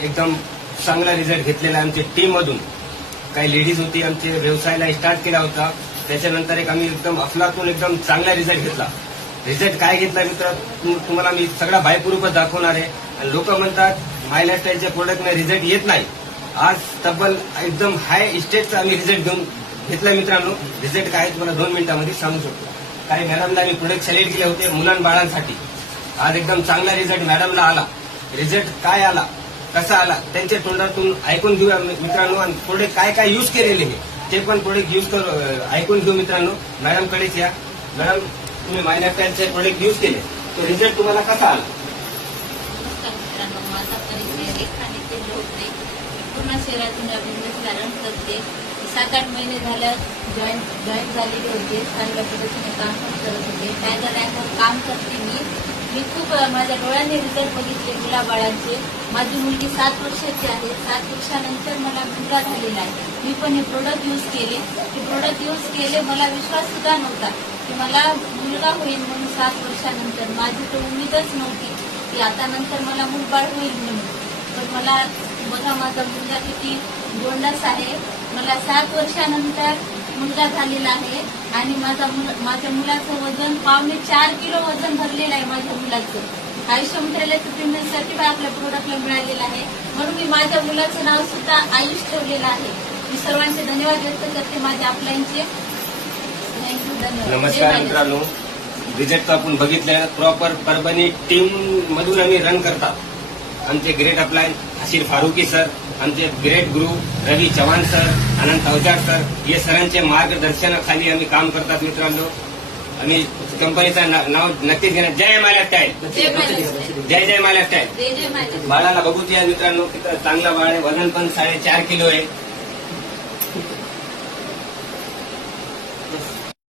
एकदम चांगला रिझल्ट घेतलेला आमच्या टीम मधून. काही लेडीज होती, आमचे व्यवसायाला स्टार्ट केला होता. त्याच्यानंतर एक आम्ही एकदम अफलातून एकदम चांगला रिझल्ट घेतला. रिझल्ट काय घेतला मित्र, तुम्हाला मी सगळा बायपूर्वक दाखवणार आहे. आणि लोक म्हणतात माय लाईफस्टाईलच्या प्रोडक्टने रिझल्ट येत नाही. आज तब्बल एकदम हाय स्टेटचा आम्ही रिझल्ट घेऊन घेतला मित्रांनो. रिझल्ट काय तुम्हाला 2 मिनिटांमध्ये सांगू शकतो. काही मॅडमला आम्ही प्रोडक्ट सिलेक्ट केले होते मुलांबाळांसाठी. आज एकदम चांगला रिझल्ट मॅडमला आला. रिझल्ट काय आला, कसा आला, त्यांच्या तोंडातून ऐकून घेऊया मित्रांनो. आणि प्रोडक्ट काय काय यूज केलेले हे ते पण प्रोडक्ट यूज ऐकून घेऊ मित्रांनो. मॅडमकडेच या. मॅडम, तुम्ही माय लाईफस्टाईलचे प्रोडक्ट यूज केले, तो रिझल्ट तुम्हाला कसा आला? नमस्कार मित्रांनो, माझा परिचय रेखा नितेश होते. पूर्ण शहरातून या बिझनेसला रन करते. 7-8 महिने झालं जॉईन झालेले होते. चांगल्या पद्धतीने काम पण करत होते. टायगर रँकवर काम करते मी खूप माझ्या डोळ्यांनी रिझल्ट बघितले मुलाबाळांचे. माझी मुलगी 7 वर्षाची आहे. 7 वर्षानंतर मला मुलगा झालेला आहे. मी पण हे प्रोडक्ट यूज केले. हे प्रोडक्ट यूज केले, मला विश्वास सुद्धा नव्हता की मला मुलगा होईल म्हणून. 7 वर्षानंतर माझी तर उमेदच नव्हती की आता नंतर मला मुलबाळ होईल म्हणून. पण मला बघा, माझा मुलगा किती गोंडस आहे. मला 7 वर्षानंतर मुलगा झालेला आहे. आणि माझ्या मुलाचं वजन 4.25 किलो वजन भरलेलं आहे. माझ्या मुलाचं आयुष्य मंत्रालयाचं प्रीमियम सर्टिफिकेट आपल्या प्रोडक्टला मिळालेलं आहे. म्हणून मी माझ्या मुलाचं नाव सुद्धा आयुष ठेवलेलं आहे. मी सर्वांचे धन्यवाद व्यक्त करते, माझ्या अपलाईनचे. थँक्यू, धन्यवाद. नमस्कार मित्रांनो, रिझल्ट आपण बघितलं. प्रॉपर परभणी टीम मधून आम्ही रन करतात. आमचे ग्रेट अपलाईन हसीर फारुकी सर, आमचे ग्रेट गुरु रवी चव्हाण सर, अनंत अवजार सर, हे सरांचे मार्गदर्शनाखाली आम्ही काम करतात मित्रांनो. आम्ही कंपनीचं नाव नक्कीच घेणार. जय माय लाईफस्टाईल, जय जय माय लाईफस्टाईल. बाळाला बघू द्या मित्रांनो, किती चांगला बाळ आहे. वजन पण 4.5 किलो आहे.